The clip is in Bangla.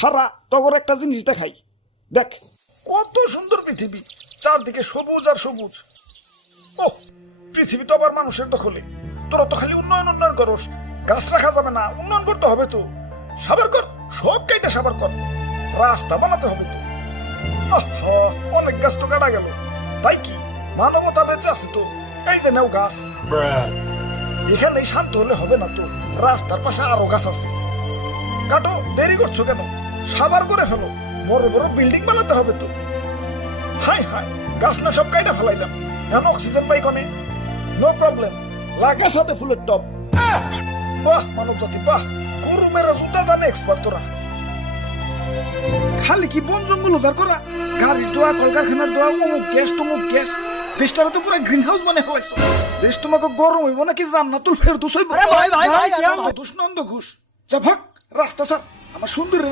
খারা, তগর একটা জিনিস দেখাই। দেখ। কত সুন্দর পৃথিবী, চারদিকে সবুজ আর সবুজ। ও পৃথিবী তো আবার মানুষের দখলে। তোরা তো খালি উন্নয়ন উন্নয়ন করস। গাছ রাখা যাবে না, উন্নয়ন করতে হবে তো। সাবার কর, সব কাইটা সাবার কর। রাস্তা বানাতে হবে তো। অনেক গাছ তো কাটা গেল। তাই কি? মানবতা বেঁচে আছে তো। এই যে নেও গাছ। এখানে শান্ত হলে হবে না তো। রাস্তার পাশে আরও গাছ আছে। কাটো, দেরি করছ কেন? সাবার করে ফেলো। বড় বড় বিল্ডিং বানাতে হবে তো। হাই হাই গাছ না সব কাইটা ফেলাইলাম। এখন অক্সিজেন পাই কনে? নো প্রবলেম লাগা সাথে ফুলের টপ বাহ মানব জাতি বাহ। গরু মেরা জুতা দানে এক্সপার্ট তোরা। খালি কি বন জঙ্গল উজাড় করা? গাড়ির দোয়া কলকারখানার দোয়া অমুক গ্যাস তমুক গ্যাস। দেশটারে তো পুরো গ্রিন হাউস বানাই হয়েছে দেশ তোমাকে গরম হইব নাকি জান্নাতুল ফেরদৌস হইব? দুষ্ণন্দ ঘুষ। যা ভাগ রাস্তা স্যার আমার সুন্দরীরা